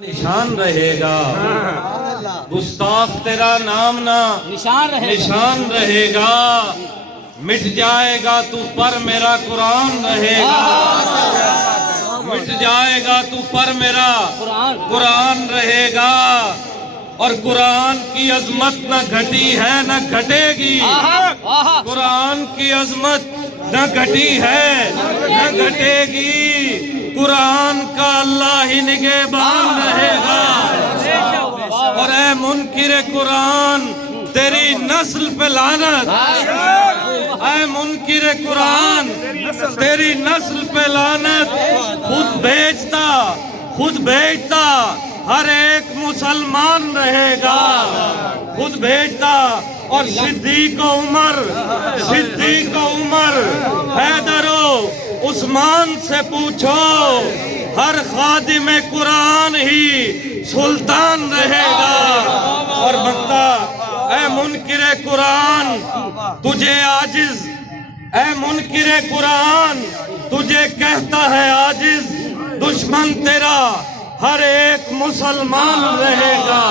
نشان رہے گا، گستاخ تیرا نام نہ نشان رہے گا، مٹ جائے گا تو پر میرا قرآن رہے گا، مٹ جائے گا تو پر میرا قرآن رہے گا، اور قرآن کی عظمت نہ گھٹی ہے نہ گھٹے گی، قرآن کی عظمت نہ گھٹی ہے نہ گھٹے گی، قرآن کا اللہ ہی نگہبان رہے گا۔ اور اے منکر قرآن تیری نسل پہ لعنت، اے منکر قرآن تیری نسل پہ لعنت، خود بیچتا ہر ایک مسلمان رہے گا، خود بیچتا۔ اور صدیق عمر حیدر و عثمان سے پوچھو، ہر خادم قرآن ہی سلطان رہے گا۔ اور بنتا اے منکر قرآن تجھے عاجز، اے منکر قرآن تجھے کہتا ہے عاجز، دشمن تیرا ہر ایک مسلمان رہے گا۔